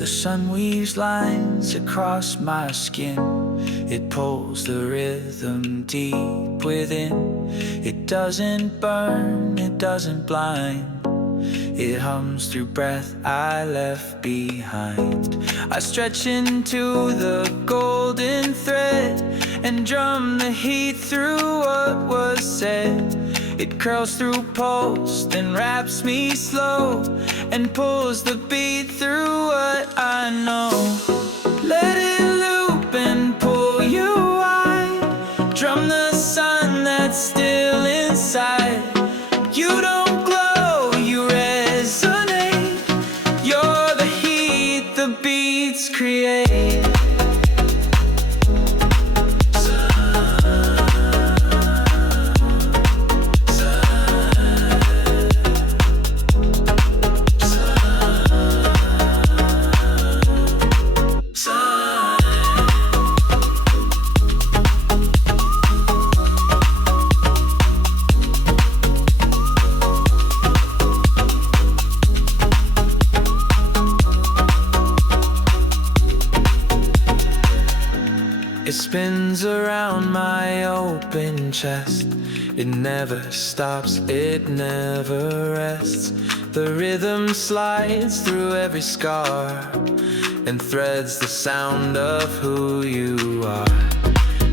The sun weaves lines across my skin. It pulls the rhythm deep within. It doesn't burn, it doesn't blind. It hums through breath I left behind. I stretch into the golden thread and drum the heat through what was said. It curls through pulse, then wraps me slow and pulls the beat through what I know. Let it loop and pull you wide. Drum the sun that's still inside. You don't glow, you resonate. You're the heat the beats create. It spins around my open chest. It never stops, it never rests. The rhythm slides through every scar and threads the sound of who you are.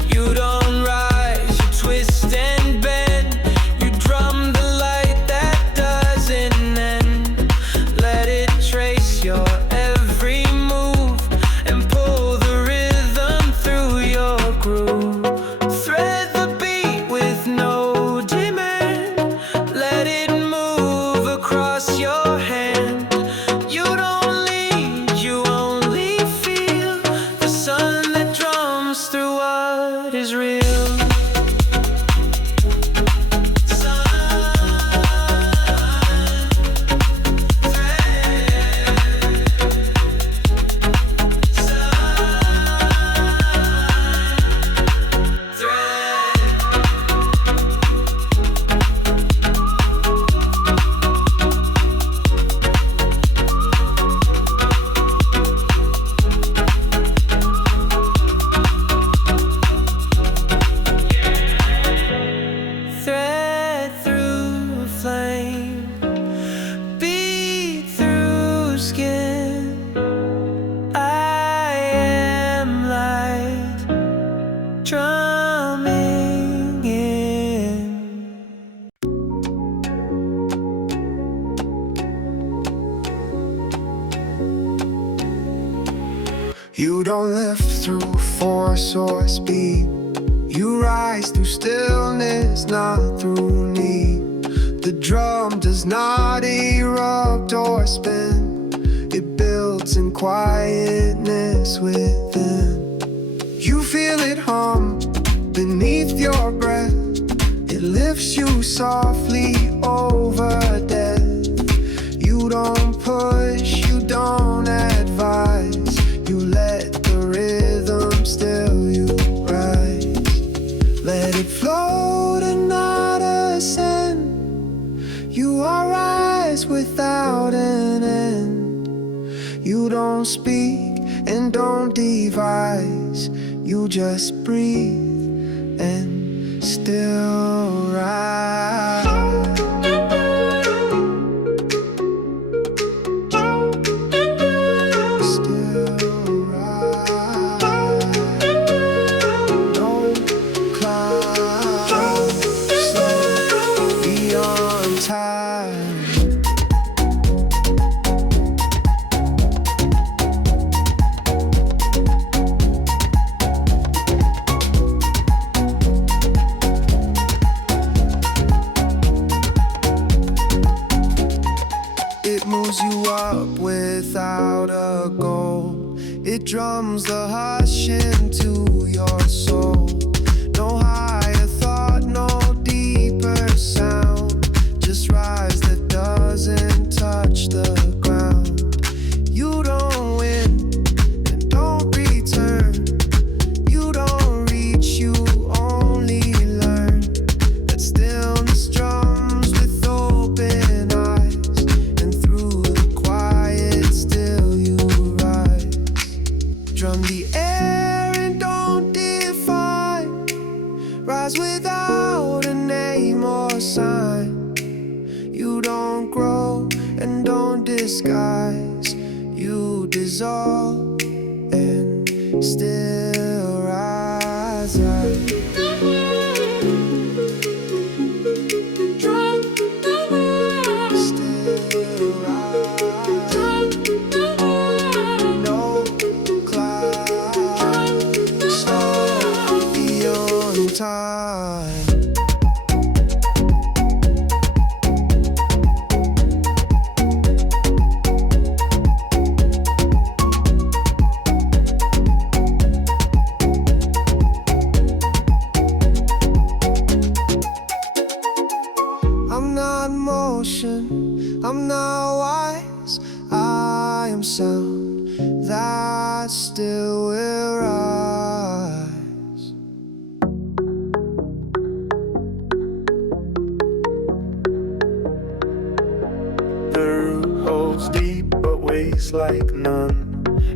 You don't rise, you twist and bend. You drum the light that doesn't end. Let it trace your every move and pull the rhythm through your groove. Thread the beat with no demand. Let it move across your hand. You don't lead, you only feel the sun that drums through what is real. Thread through flame, beat through skin. I am light, drumming in. You don't lift through force or speed. You rise through stillness, not through need. The drum does not erupt or spin. It builds in quietness within. You feel it hum beneath your breath. It lifts you softly over death. You don't push, you don't advise. You let the rhythm still you rise. Let it float and not ascend. You are rise without an end. You don't speak and don't devise. You just breathe and still rise. It moves you up without a goal. It drums the hush into your soul. No higher thought, no deeper sound. Just rise that doesn't touch the ground. You don't win and don't return. You don't reach, you only learn. That stillness drums with open eyes. And through the quiet still you rise. rise, you dissolve and still rise. Still rise. No cloud, slow beyond time. I'm not motion, I'm not wise. I am sound that still will rise. The root holds deep but weighs like none.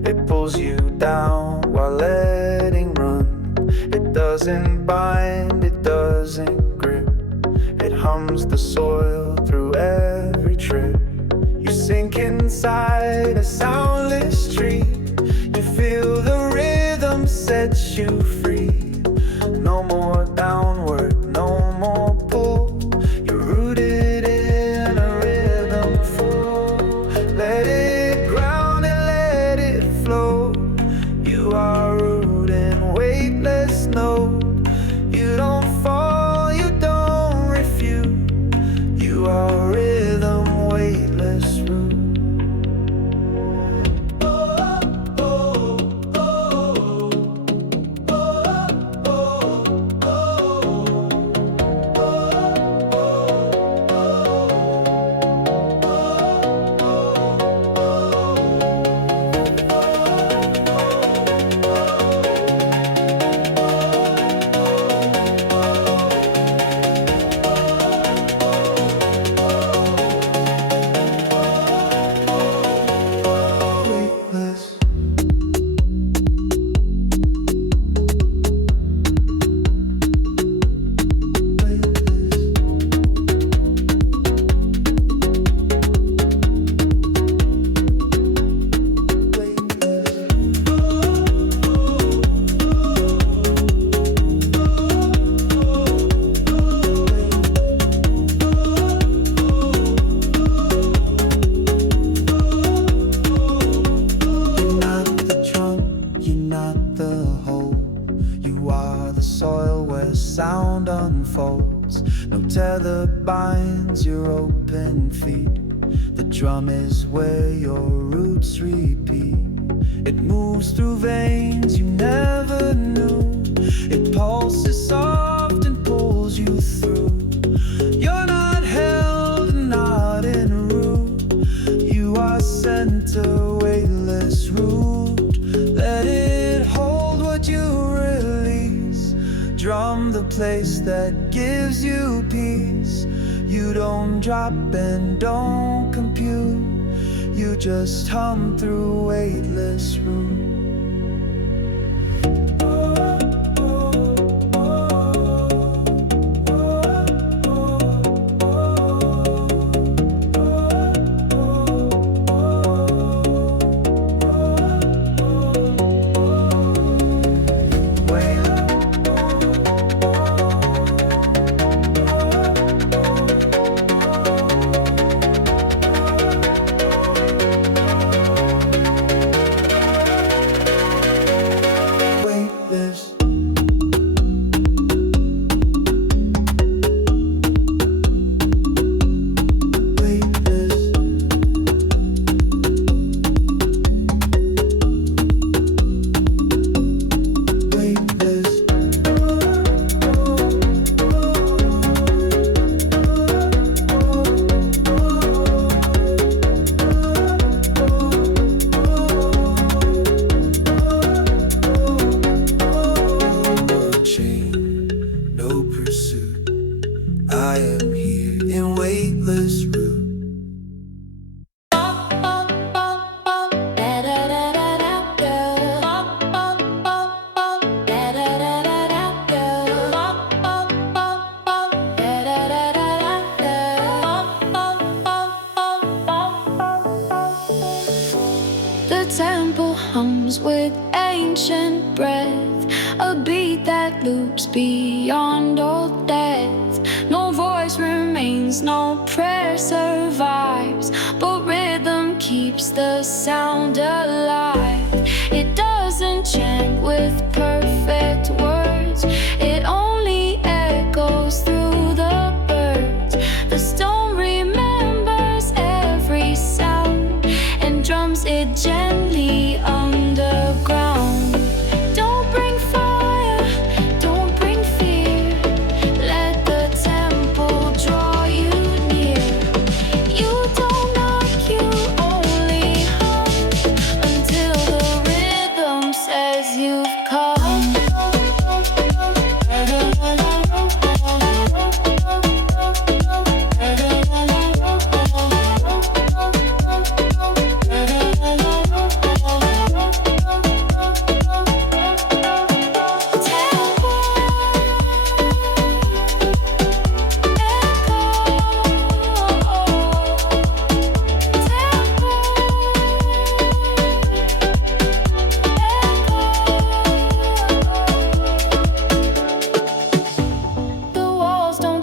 It pulls you down while letting run. It doesn't bind, it doesn't grip. It hums the soil through every trip. You sink inside a soundless tree. You feel the rhythm sets you free. No more downward, no more pull. You're rooted in a rhythm full. Let it ground and let it flow. You are root and weightless note. You don't fall, you don't refute. You are rhythm, weightless root. Weightless. You're not the drum, you're not the hole. You are the soil where sound unfolds. No tether binds your open feet. The drum is where your roots repeat. It moves through veins you never knew. It pulses soft and pulls you through. You're not held, not in a root. You are center, weightless root. Let it hold what you release. Drum the place that gives you peace. You don't drop and don't compute. You just hum through weightless root. The temple hums with ancient breath, a beat that loops beyond old death. No voice remains, no prayer survives, but rhythm keeps the sound alive. It doesn't chant with perfect words, it only echoes through the birds. The stone remembers every sound and drums it gently underground. Don't bring fire, don't bring fear, let the temple draw you near. You don't knock, you only hum until the rhythm says you've come.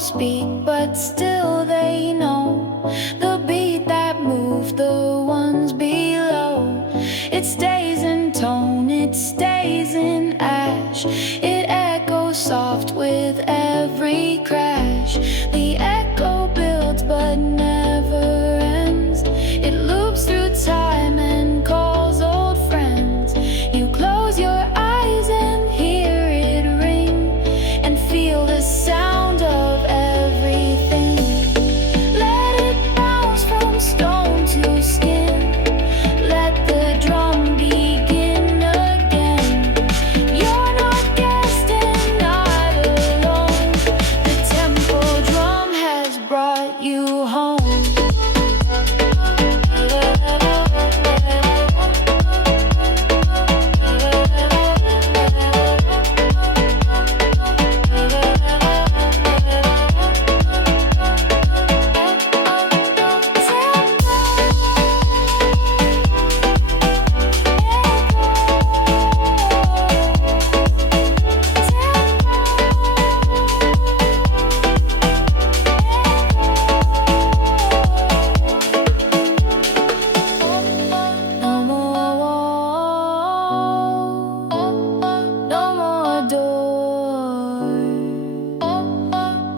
Speak, but still they know the beat that moved the ones below. It stays in tone, it stays in ash, it echoes soft with every crash. The echo builds but never ends, it loops through time and calls old friends. You close your eyes and hear it ring and feel the sound of everything. Let it bounce from stone to skin, let the drum begin again. You're not guessed and not alone, the temple drum has brought you home. No more doors,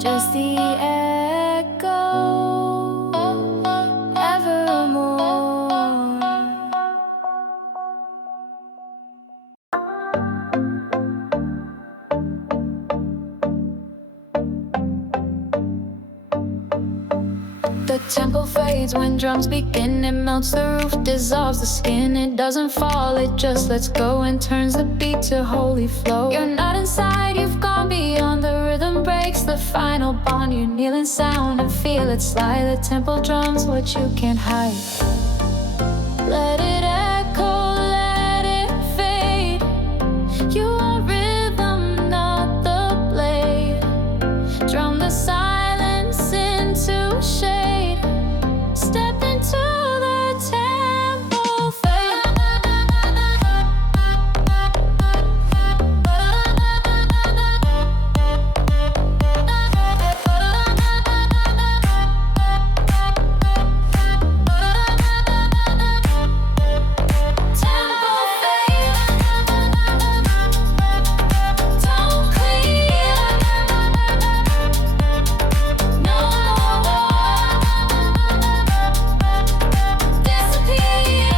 just the echo evermore. The temple fades when drums begin. It melts the roof, dissolves the skin. It doesn't fall, it just lets go and turns the beat to holy flow. You're not inside, you've gone beyond. The rhythm breaks the final bond. You kneel in sound and feel it slide. The temple drums what you can't hide. Let it echo, let it fade. You want rhythm, not the blade. Drum the silence into shade. Step into the temple fade. Temple fade. Don't clear. No more disappear.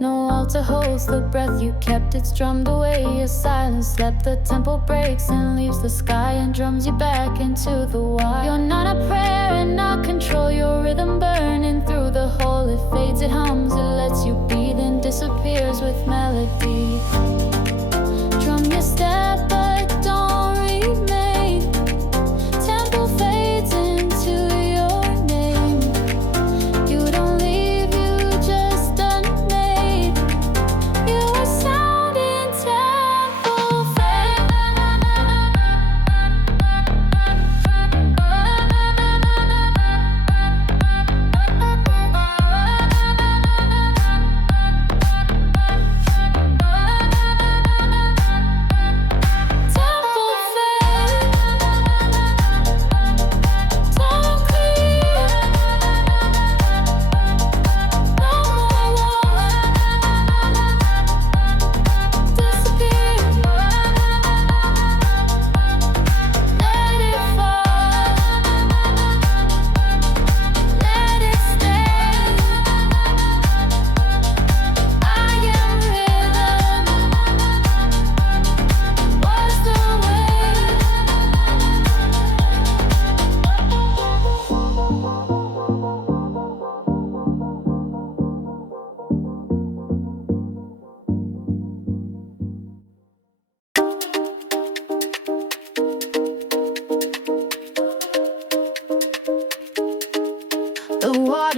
No altar holds the breath you kept, it's drummed away. Your silence slept, the temple breaks and leaves the sky and drums you back into the wild. You're not a prayer and not control, your rhythm burning through the hole. It fades, it hums, it lets you be, then disappears with melody. Drum your step but don't remain. Temple fades into your name. You don't leave, you just unmade. You are sound in temple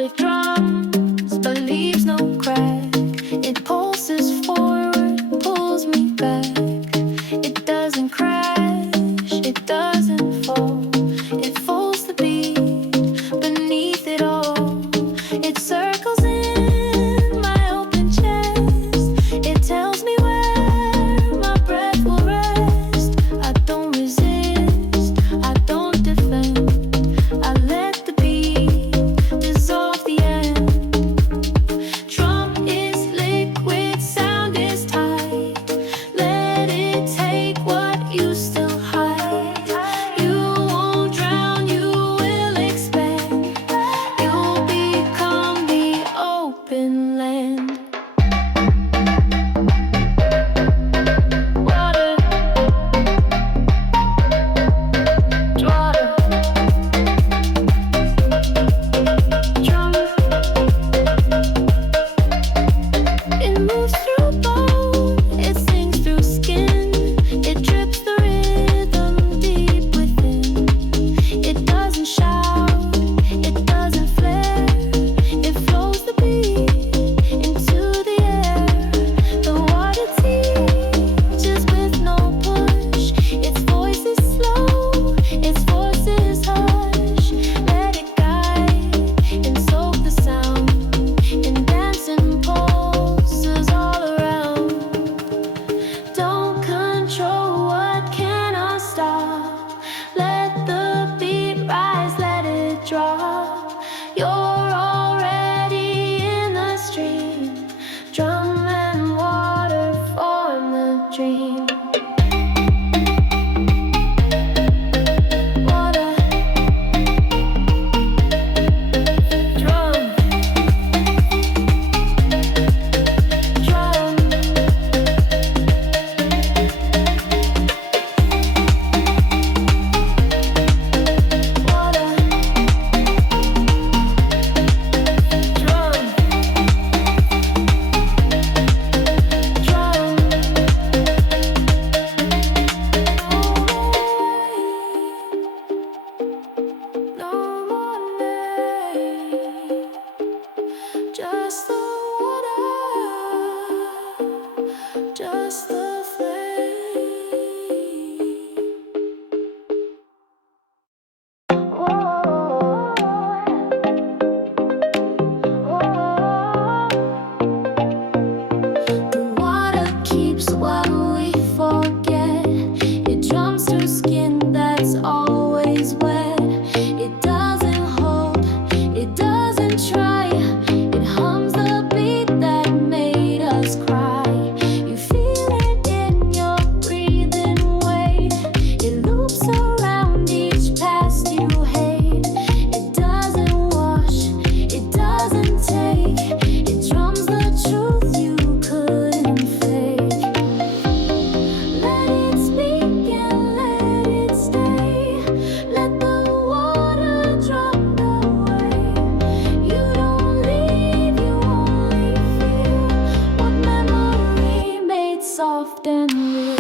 it drums but leaves no crack. It pulses forward, pulls me back. It doesn't crash, it doesn't fall. It folds the beat beneath it all. It circles in my open chest. It tells me where my breath will rest. I don't resist, I don't defend. I let the beat dissolve the end. Drum is liquid, sound is tight. Let it take what you still hide. You won't drown, you will expand. You'll become the open land. Water, water, drum. It moves through bone, it sings through skin. It drips the rhythm deep within. It doesn't shout, it doesn't flare. It flows the beat into the air. The water teaches with no push. Its voice is slow, its voice is hush. Let it guide and soak the sound in dancing pulses all around. Don't control what cannot stop. Let the beat rise, let it drop. You're already in the stream. Drum and water form the dream. Water, drum, drum. Water, drum, drum. No more name, just the water, just the flame. The water keeps what we forget. It drums through skin that's always wet. It doesn't hold, it doesn't try. It hums the beat that made us cry. You feel it in your breathing weight. It loops around each past you hate. It doesn't wash, it doesn't take. It drums the truth you couldn't fake. Let it speak and let it stay. Let the water drum the way. You don't leave, you only feel what memory made soft and real.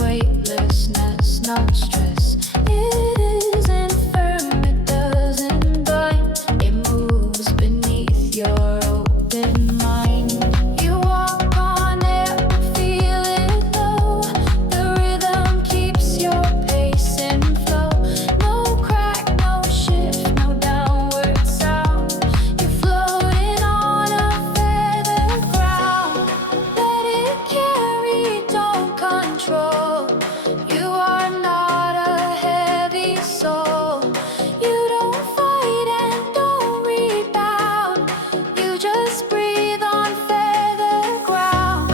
weightlessness, not stress. It isn't firm, it doesn't bind. It moves beneath your open mind. You walk on air, feel it low. The rhythm keeps your pace in flow. No crack, no shift, no downward sound. You're floating on a feather ground. Let it carry, don't control. You are not a heavy soul. You don't fight and don't rebound. You just breathe on feather ground.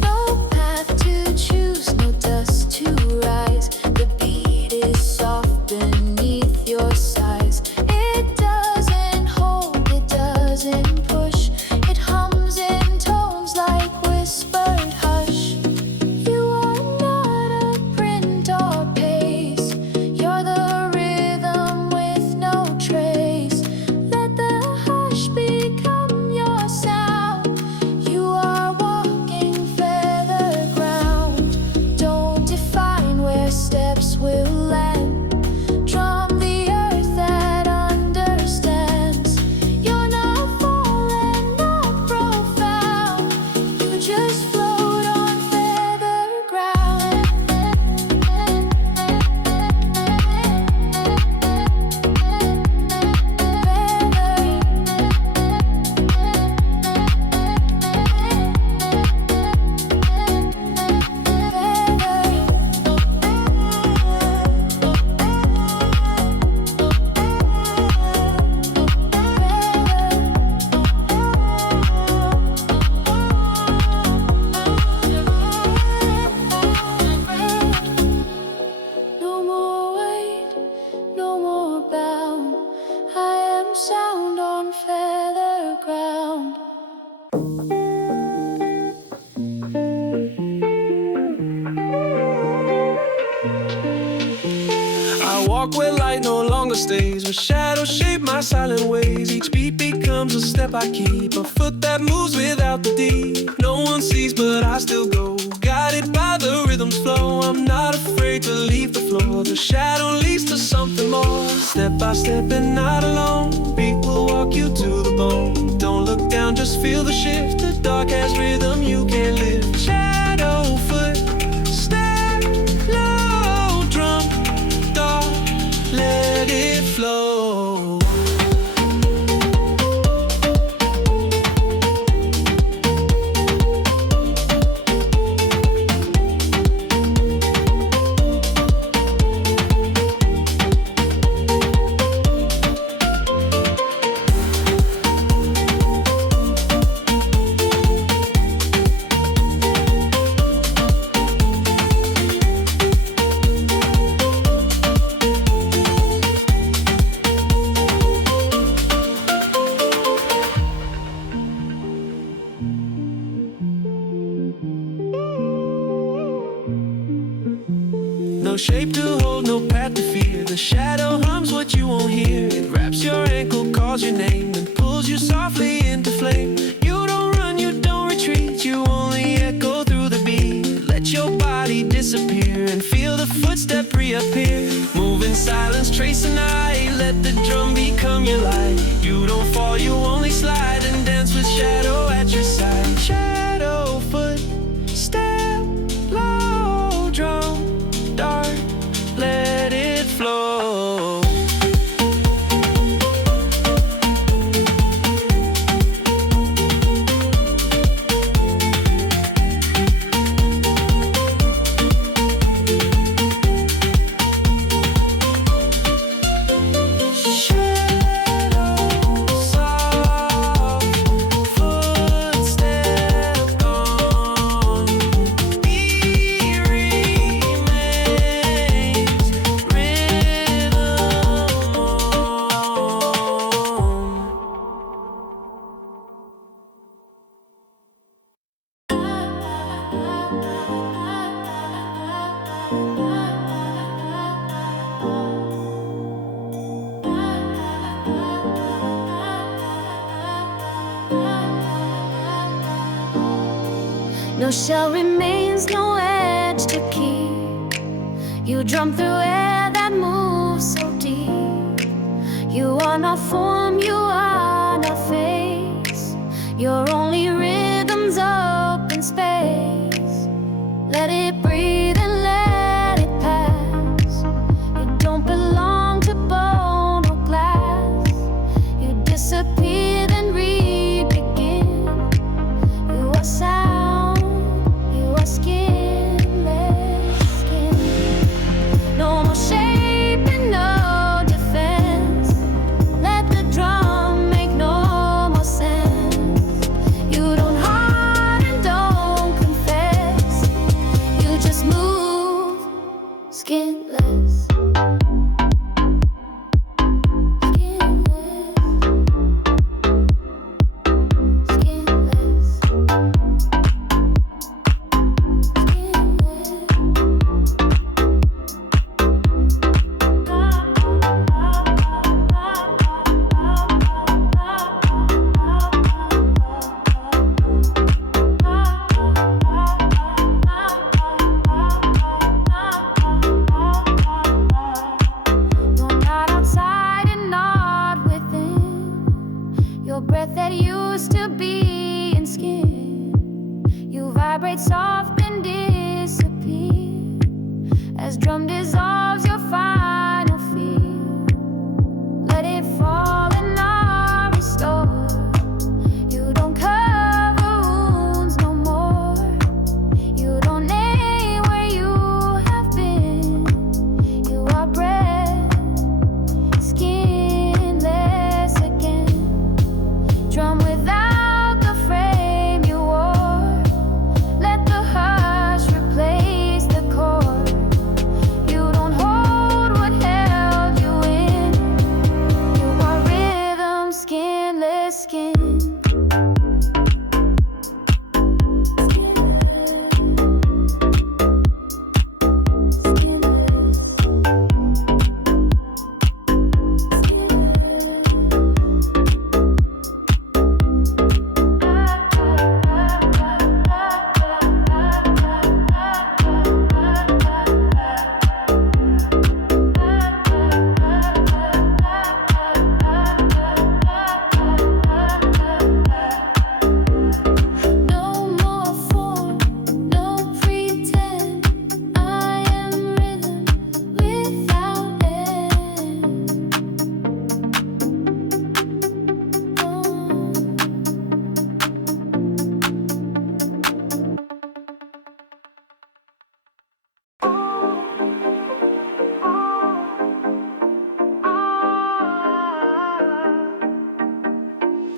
No path to choose, no dust to rise. The beat is soft beneath your size. It doesn't hold, it doesn't push. It hums in tones like whispered hush. You are not a print or pace. You're the rhythm with no trace. Let the hush become your sound. You are walking feather ground. Don't define where steps will land. Drum the earth that understands. You're not falling, not profound. You just float on feather ground. No more weight, no more bound. I am sound on feather ground. I walk where light no longer stays, where shadows shape my silent ways. Each beat becomes a step I keep, a foot that moves without the deed. No one sees, but I still go, guided by the rhythm's flow. I'm not afraid to leave the floor. The shadow leads to something more. Step by step and not alone. Beat will walk you to the bone. Don't look down, just feel the shift. The dark has rhythm you can't lift. Shadow foot, step, low drum, dark, let it flow. No shape to hold, no path to fear. The shadow hums what you won't hear. It wraps your ankle, calls your name, and pulls you softly into flame. You don't run, you don't retreat, you only echo through the beat. Let your body disappear and feel the footstep reappear. Move in silence, trace an eye, let the drum become your light. You don't fall, you only slide and dance with shadow at your side. Shadow foot, step, low drum, dark, let it flow. No shell remains, no edge to keep. You drum through air that moves so deep. You are not form, you are not face. Your only rhythm's up in space. Let it breathe and let it pass. You don't belong to bone or glass. You disappear then re-begin. You are sound, you are skinless skin. No more shape and no defense. Let the drum make no more sense. You don't hide and don't confess. You just move skinless. Your breath that used to be in skin. You vibrate soft and disappear as drum dissolves your final feel. Let it fall and not restore. You don't cover wounds no more. You don't name where you have been. You are breath, skinless again. Drum without the frame you wore. Let the hush replace the chord. You don't hold what held you in. You are rhythm, skinless skin. No more form, no pretend. I am rhythm without end.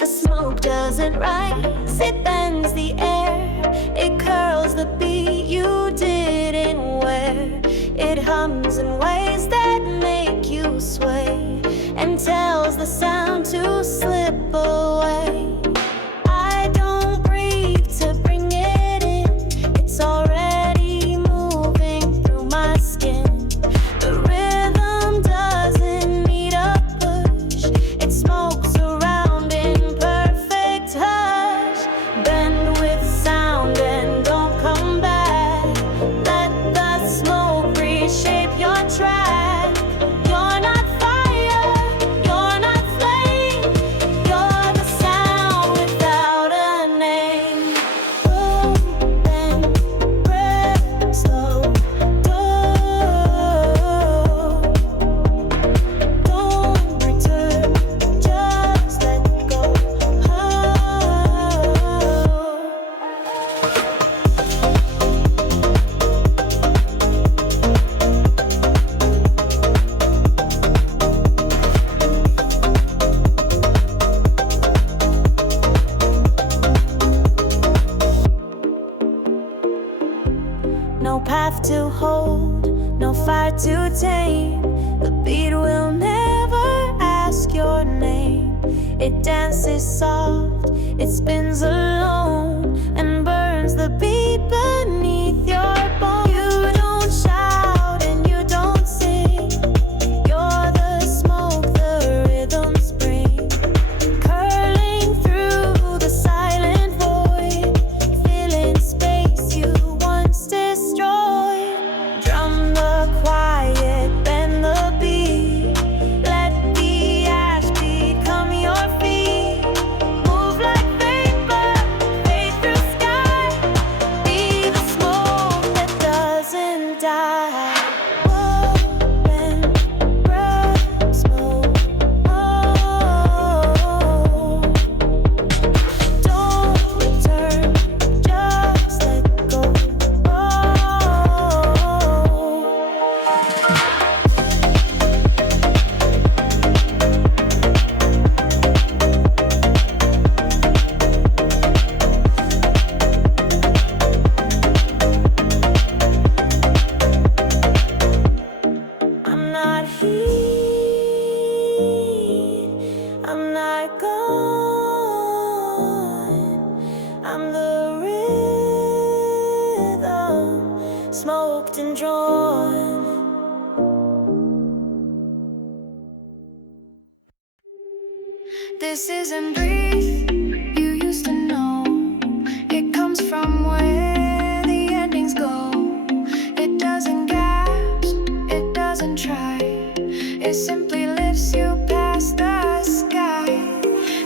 The smoke doesn't rise, it bends the air. It curls the beat you didn't wear. It hums in ways that make you sway and tells the sound to slip away. I don't breathe to bring it in. It's already moving through my skin. The rhythm doesn't need a push. It smokes around in perfect hush. Bend with sound and don't come back. Let the smoke reshape your track. You're not fire, you're not flame. You're the sound without a name. Open, breath, slow, don't return, just let go. No path to hold, no fire to tame. The beat will never ask your name. It dances soft, it spins alone and burns the beat beneath your bones. You don't shout and you don't sing. You're the smoke the rhythms bring, curling through the silent void, filling space smoked and drawn. This isn't breathe, you used to know. It comes from where the endings go. It doesn't gasp, it doesn't try. It simply lifts you past the sky.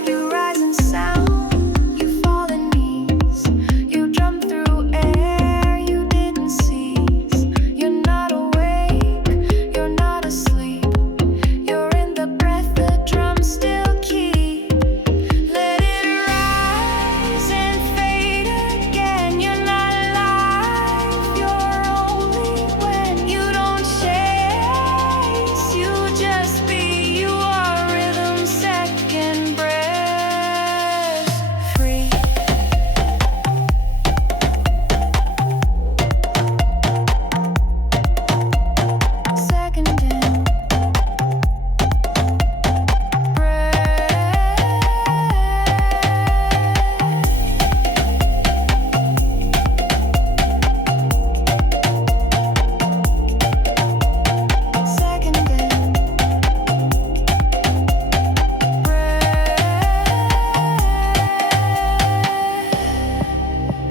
You rise in sound, you fall in knees. You jump through air you didn't seize. You're not awake, you're not asleep. You're in the breath the drums still keep. Let it rise and fade again. You're not alive, you're only when you don't chase. You just be, you are rhythm second breath. Free. Second in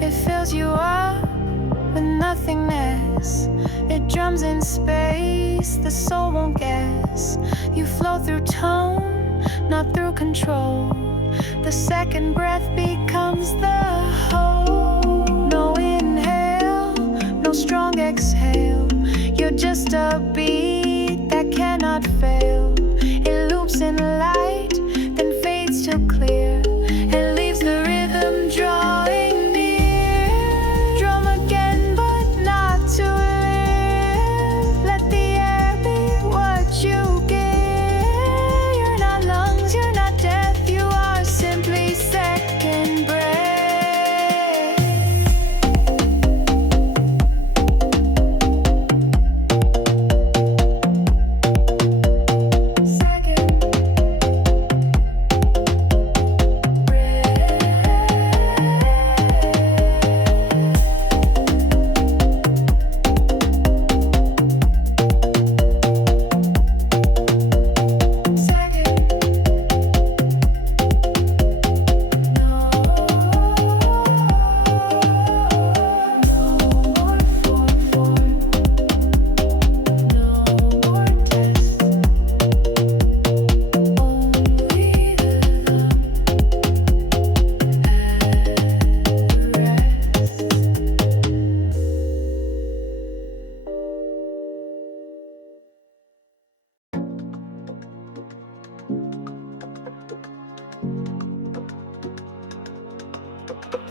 It fills you up with nothingness. It drums in space, the soul won't guess. You flow through tone, not through control. The second breath becomes the whole. No inhale, no strong exhale. You're just a beat that cannot fail. It loops in light, then fades to clear. It leaves the rhythm drawing near. Drum again, but not to live. Let the air be what you give. You're not lungs, you're not death. You are simply second breath. Second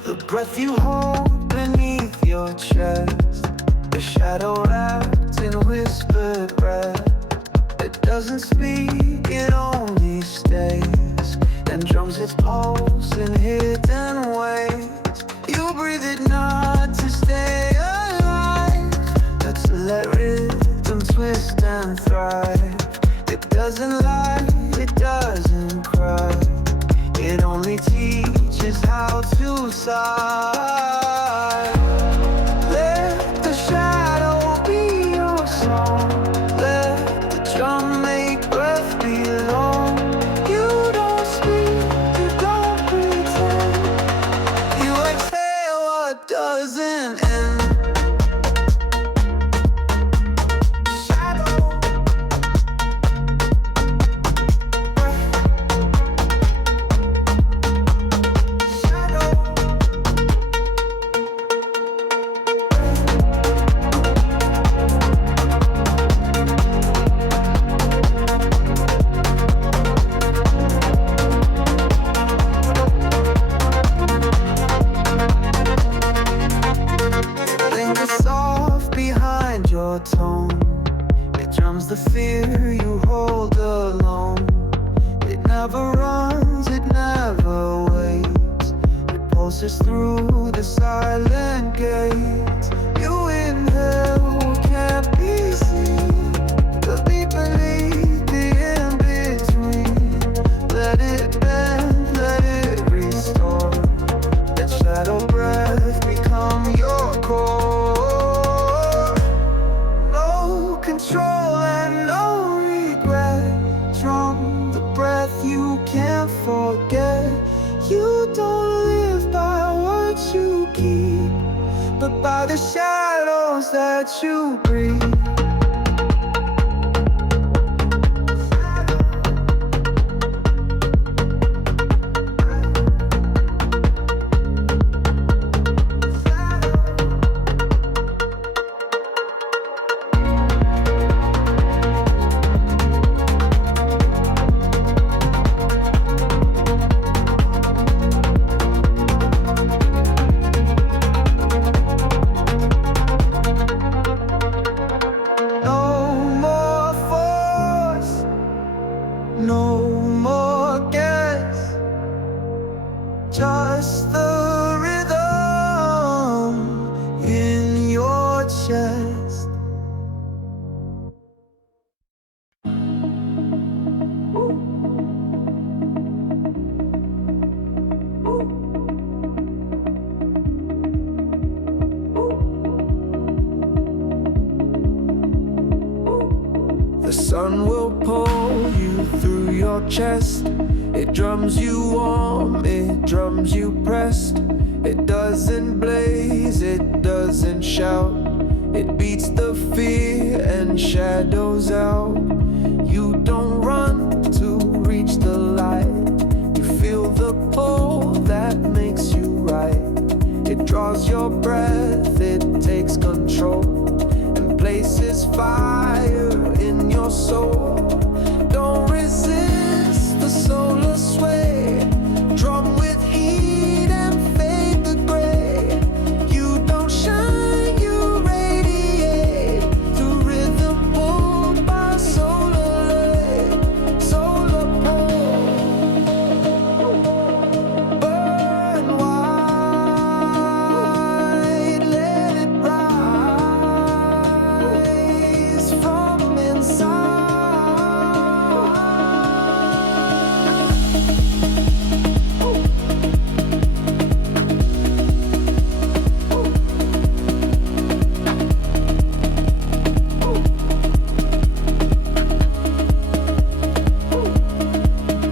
The breath you hold beneath your chest, the shadow wrapped in whispered breath. It doesn't speak, it only stays, and drums its pulse in hidden ways. You breathe it not to stay alive, but to let rhythm twist and thrive. It doesn't lie, it doesn't cry. It only teaches how to sigh. Let the shadow be your song. Let the drum make breath belong. You don't speak, you don't pretend. You exhale what doesn't end. Shadow. Tone. It drums the fear you hold alone. It never runs, it never waits. It pulses through the silent gates. You inhale what can't be seen, the beat beneath, the in-between. Let it bend, let it restore. Let shadow breath become your core. air's that you breathe. No more guess, just the rhythm in your chest. The sun will pull you through your chest. It drums you warm, it drums you pressed. It doesn't blaze, it doesn't shout. It beats the fear and shadows out. You don't run to reach the light. You feel the pull that makes you right. It draws your breath, it takes control and places fire in your soul. Don't resist the solar sway. Drum with heat and fade the gray. You don't shine, you radiate. The rhythm pulled by solar ray, solar pole. Burn wide, let it rise from inside.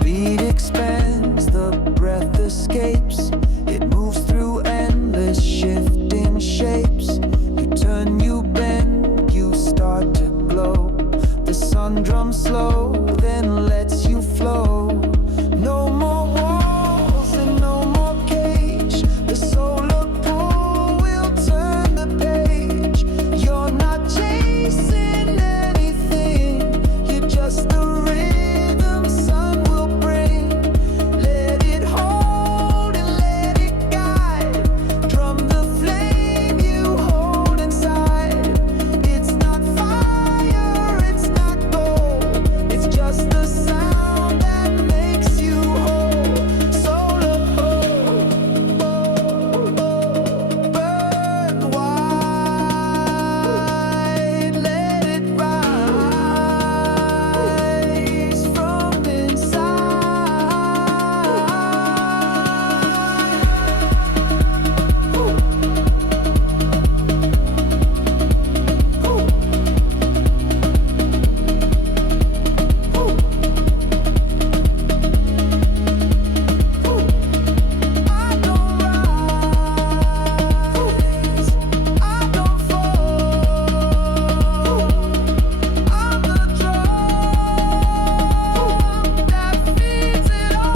Beat expands, the breath escapes. It moves through endless shifting shapes. You turn, you bend, you start to glow. The sun drums slow, then lets you flow. No more walls and no more cage. The solar pull will turn the page. You're not chasing anything, you're just the rhythm sun will bring. Let it hold and let it guide. Drum the flame you hold inside. It's not fire, it's not gold. It's just the sound that makes you whole. Solar pole, burn wide, let it rise from inside. I don't rise, I don't fall. I'm the drum that feeds it all.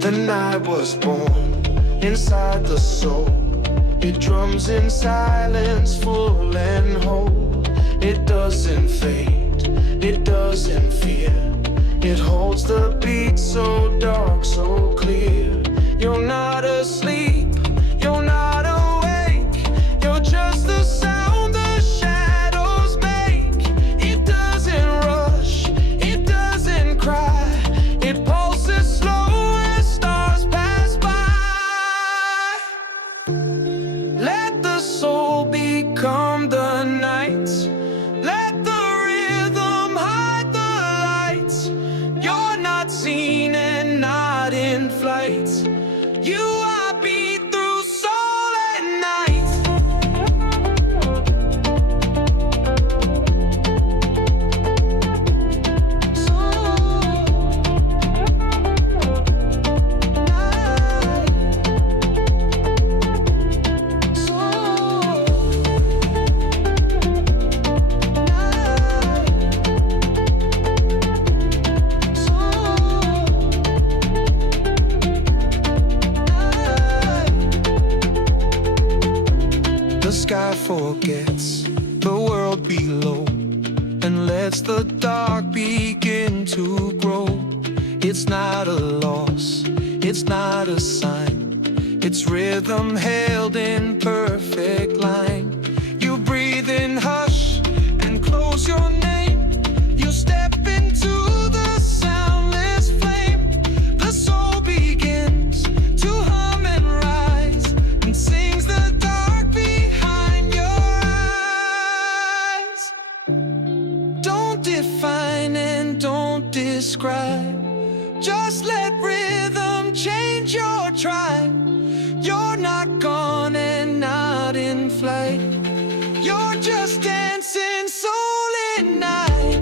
The night was born inside the soul. It drums in silence, full and whole. It doesn't fade, it doesn't fear. It holds the beat so dark, so clear. You're not asleep, you're not awake. You're just the sound the shadows make. It doesn't rush, it doesn't cry. It pulses slow as stars pass by. Let the soul become the night. Let the rhythm hide the lights. You're not seen and not in flight. You are beat through soul at night. The sky forgets the world below and lets the dark begin to grow. It's not a loss, it's not a sign. It's rhythm held in perfect line. You breathe in hush and close your name. You step into the soundless flame. The soul begins to hum and rise and sings the dark behind your eyes. Don't define and don't describe. Just let rhythm change your tribe. You're not gone and not in flight. You're just dancing soul at night.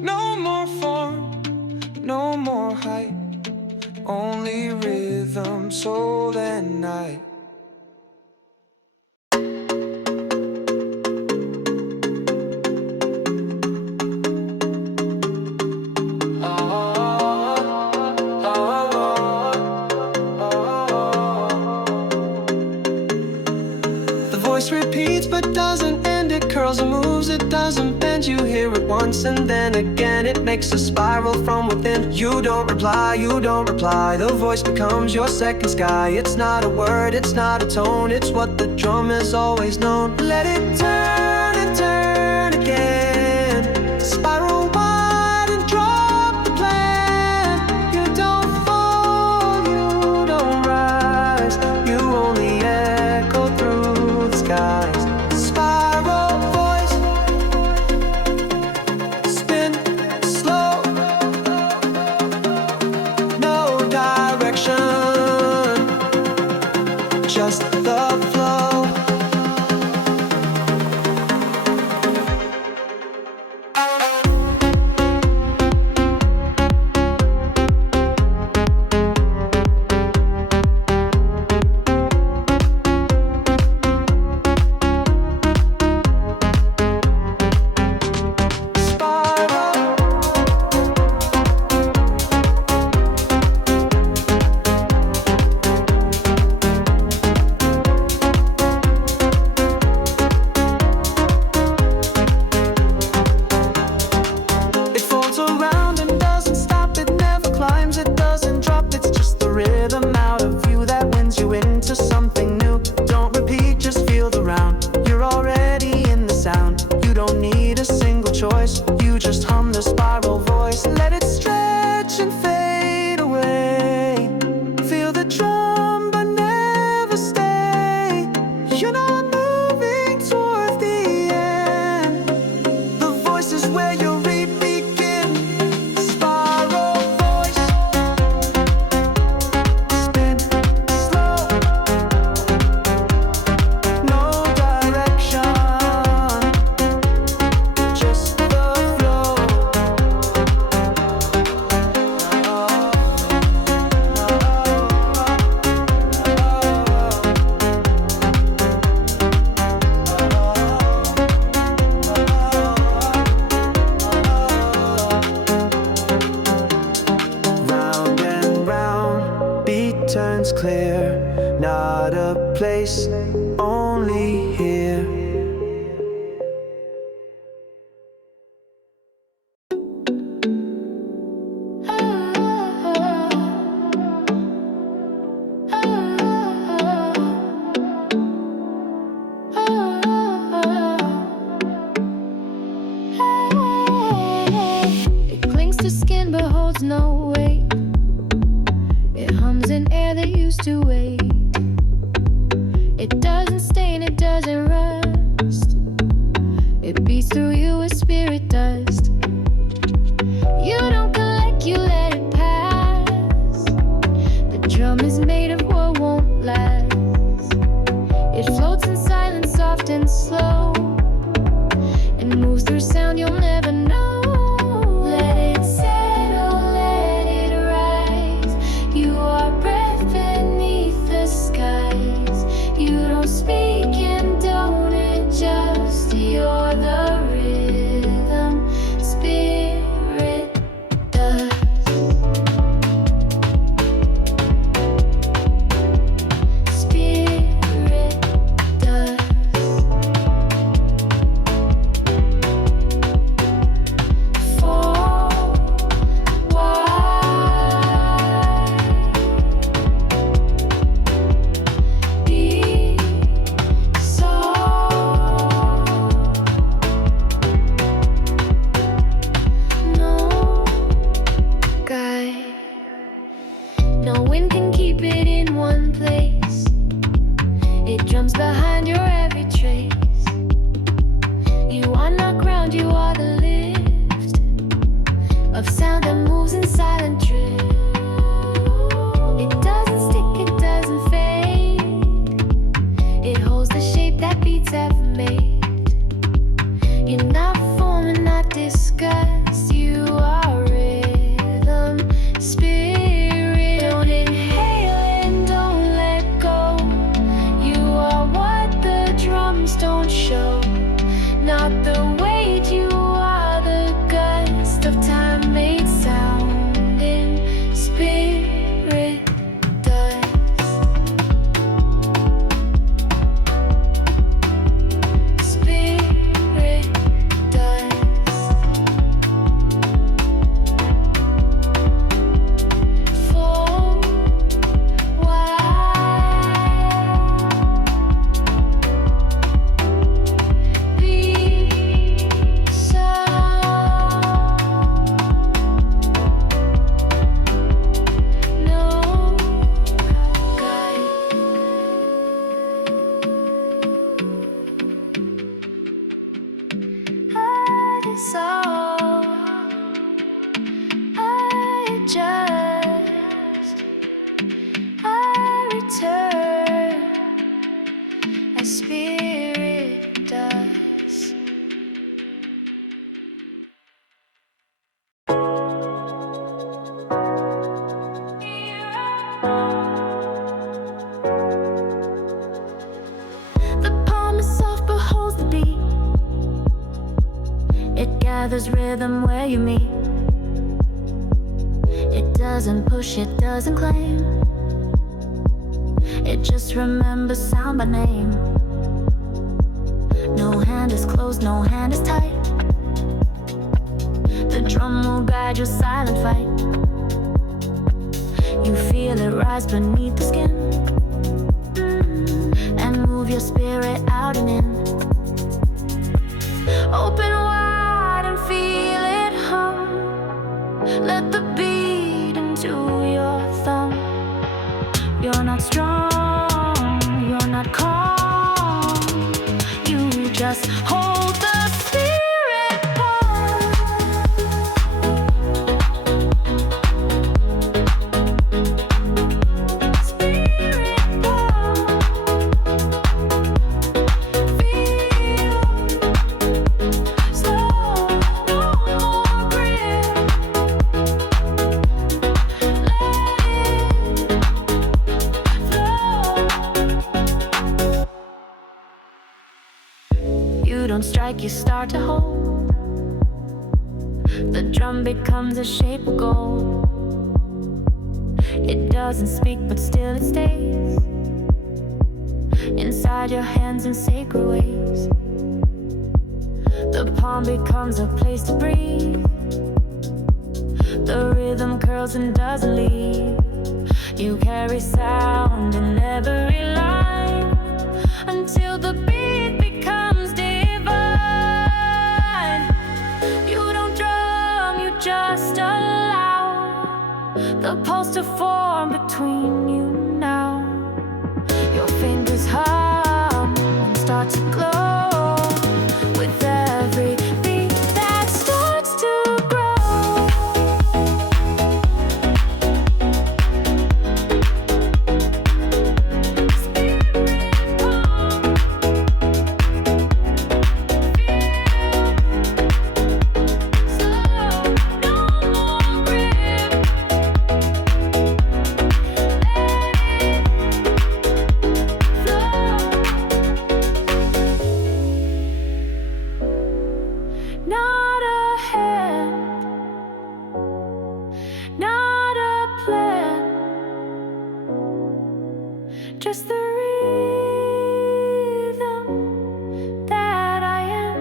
No more form, no more height, only rhythm, soul, and night. The voice repeats but doesn't end. It curls and moves, it doesn't bend. You hear it once and then again. It makes a spiral from within. You don't reply, you don't reply. The voice becomes your second sky. It's not a word, it's not a tone. It's what the drum has always known. Let it turn and turn again. Spiral wide and drop the plan. You don't fall, you don't rise. You only echo through the skies. Spiral voice, spin slow, no direction, just the flow. It folds around and doesn't stop. It never climbs, it doesn't drop. It's just the rhythm out of you that wins you into something new. Don't repeat, just feel the round. You're already in the sound. You don't need a single choice. You just hum the spiral voice. Let it stretch and fade away. Feel the drum but never stay. You're not moving toward the end. The voice is where your read begin. Spiral voice, spin slow, no direction, just the flow. Round and round, beat turns clear. Not a place, only here. used to wait. It doesn't stain, it doesn't rust. It beats through you as spirit dust. You don't collect, you let it pass. The drum is made of what won't last. It floats in silence, soft and slow, and moves through sound you'll never know. Let it settle, let it rise. You are breath beneath the skies. You don't speak and don't adjust. You're the rhythm, spirit does. Spirit does. For why be so? No guide. No wind can keep it in one place. It drums behind your every trace. You are not ground, you are the lift of sound that moves in silent drift. It doesn't stick, it doesn't fade. It holds the shape that beats have made. You're not form and not disgust. You are rhythm, spirit. Don't inhale and don't let go. You are what the drums don't show. Not the weight, you are the gust of time made sound in spirit does. Spirit does. For why be so? No guide. I dissolve, I adjust, I return as spirit does. The palm is soft but holds the beat. It gathers rhythm where you meet. It doesn't push, it doesn't claim. It just remembers sound by name. No hand is closed, no hand is tight. The drum will guide your silent fight. You feel it rise beneath the skin, and move your spirit out and in. Open wide and feel it hum. Let the beat into your thumb. You're not strong, you're not calm. You just hold the spirit palm. Spirit palm. Feel slow, no more grip. You don't strike, you start to hold. The drum becomes a shape of gold. It doesn't speak, but still it stays inside your hands in sacred ways. The palm becomes a place to breathe. The rhythm curls and doesn't leave. You carry sound in every line until the beat becomes divine. You don't drum, you just allow the pulse to form between you now. just the rhythm that I am.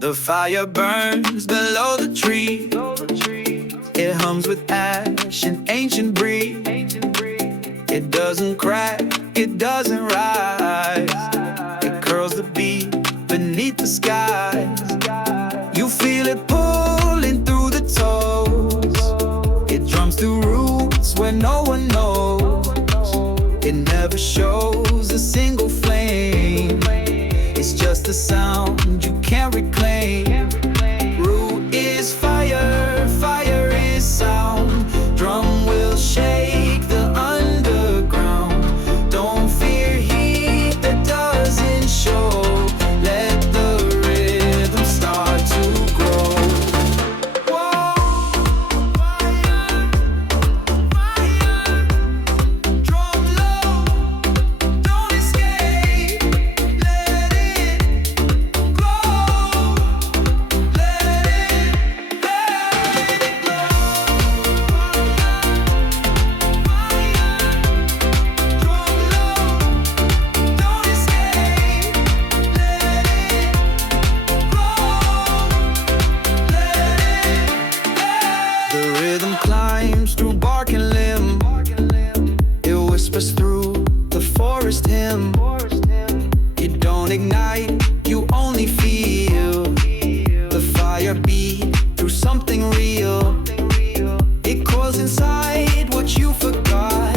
The fire burns below the tree. It hums with ash and ancient breeze. It doesn't crack, it doesn't rise. It curls the beat beneath the skies. You feel it pulling through the toes. It drums through roots where no one knows. It never shows a single flame. It's just a sound you can't reclaim. Root is fire, fire is sound. Drum will shake the underground. Don't fear heat that doesn't show. Let the rhythm start to grow. Whoa, fire, fire. Drum low, don't escape. Let it glow. Let it glow. Drum low, don't escape. Let it glow. The rhythm climbs through bark and limb. It whispers through the forest hymn. You don't ignite, you only feel the fire beat through something real. It coils inside what you forgot.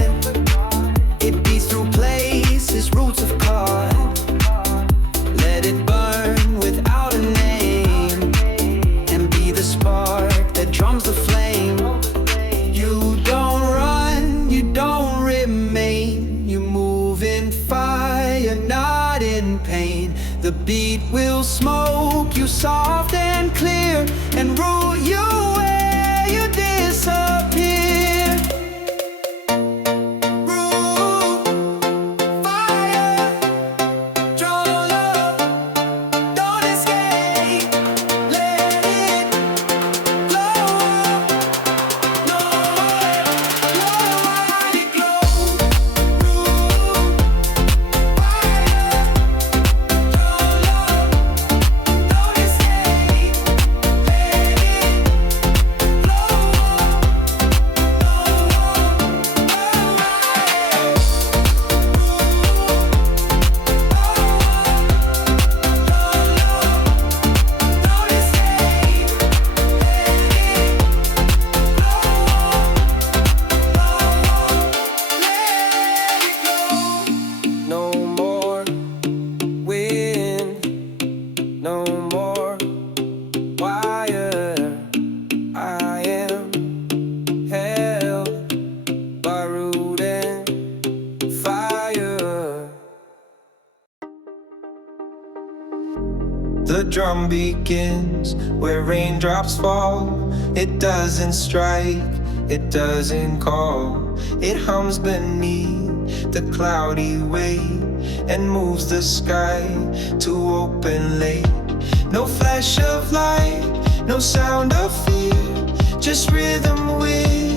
It beats through places roots have caught. Let it burn without a name, and be the spark that drums the flame. You don't run, you don't remain. You move in fire, not in pain. The beat will smoke you soft and clear, and root you where you disappear. Root, fire, drum low, don't escape. Let it glow. No way, let it glow. Root, fire, drum low, don't escape. Let it glow. No more wind, no more wire. I am held by root and fire. The drum begins where raindrops fall. It doesn't strike, it doesn't call. It hums beneath the cloudy way and moves the sky to open late. No flash of light, no sound of fear, just rhythm with